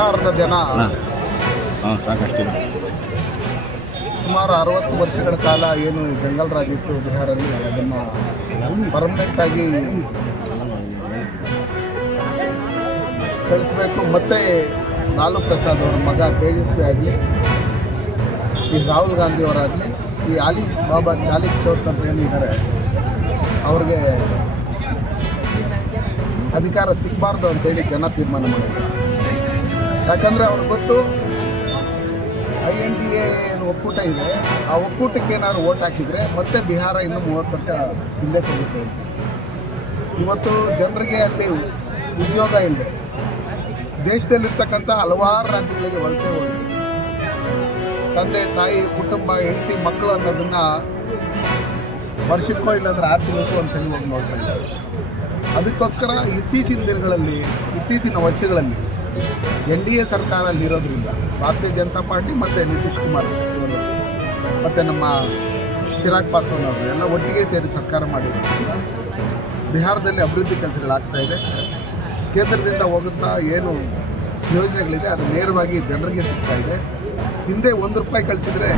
ಬಿಹಾರದ ಜನ ಸಾಕಷ್ಟಿದೆ. ಸುಮಾರು 60 ವರ್ಷಗಳ ಕಾಲ ಏನು ಈ ಜಂಗಲ್ ರಾಜ್ ಇತ್ತು ಬಿಹಾರಲ್ಲಿ, ಅದನ್ನು ಪರ್ಮನೆಂಟಾಗಿ ಕಳಿಸಬೇಕು. ಮತ್ತು ಲಾಲು ಪ್ರಸಾದ್ ಅವರ ಮಗ ತೇಜಸ್ವಿ ಆಗಲಿ, ಈ ರಾಹುಲ್ ಗಾಂಧಿ ಅವರಾಗಲಿ, ಈ ಅಲಿ ಬಾಬಾ ಚಾಲಿಕ್ ಚೌರ್ಸ್ ಅಂತ ಏನಿದ್ದಾರೆ ಅವ್ರಿಗೆ ಅಧಿಕಾರ ಸಿಗಬಾರ್ದು ಅಂತೇಳಿ ಜನ ತೀರ್ಮಾನ ಮಾಡಿದ್ದಾರೆ. ಯಾಕಂದರೆ ಅವ್ರಿಗೆ ಗೊತ್ತು INDA ಏನು ಒಕ್ಕೂಟ ಇದೆ, ಆ ಒಕ್ಕೂಟಕ್ಕೆ ಏನಾದ್ರು ಓಟ್ ಹಾಕಿದರೆ ಮತ್ತೆ ಬಿಹಾರ ಇನ್ನೂ 30 ವರ್ಷ ಹಿಂದೆ ಹೋಗುತ್ತೆ. ಇವತ್ತು ಜನರಿಗೆ ಅಲ್ಲಿ ಉದ್ಯೋಗ ಇದೆ. ದೇಶದಲ್ಲಿರ್ತಕ್ಕಂಥ ಹಲವಾರು ರಾಜ್ಯಗಳಿಗೆ ವಲಸೆ ಹೋಗಿದೆ. ತಂದೆ ತಾಯಿ ಕುಟುಂಬ ಹೆಂಡತಿ ಮಕ್ಕಳು ಅನ್ನೋದನ್ನು ವರ್ಷಕ್ಕೋ ಇಲ್ಲಾಂದ್ರೆ 6 ತಿಂಗಳಿಗೂ ಒಂದ್ಸಲಿ ಹೋಗಿ ನೋಡ್ತಾ ಇದ್ದಾರೆ. ಅದಕ್ಕೋಸ್ಕರ ಇತ್ತೀಚಿನ ವರ್ಷಗಳಲ್ಲಿ NDA ಸರ್ಕಾರ ಅಲ್ಲಿರೋದ್ರಿಂದ ಭಾರತೀಯ ಜನತಾ ಪಾರ್ಟಿ ಮತ್ತು ನಿತೀಶ್ ಕುಮಾರ್ ಇವರು ಮತ್ತು ನಮ್ಮ ಚಿರಾಗ್ ಪಾಸ್ವಾನ್ ಅವರು ಎಲ್ಲ ಒಟ್ಟಿಗೆ ಸೇರಿ ಸರ್ಕಾರ ಮಾಡಿರೋದ್ರಿಂದ ಬಿಹಾರದಲ್ಲಿ ಅಭಿವೃದ್ಧಿ ಕೆಲಸಗಳಾಗ್ತಾಯಿದೆ. ಕೇಂದ್ರದಿಂದ ಹೋಗುತ್ತಾ ಏನು ಯೋಜನೆಗಳಿದೆ ಅದು ನೇರವಾಗಿ ಜನರಿಗೆ ಸಿಗ್ತಾಯಿದೆ. ಹಿಂದೆ ₹1 ಕಳಿಸಿದರೆ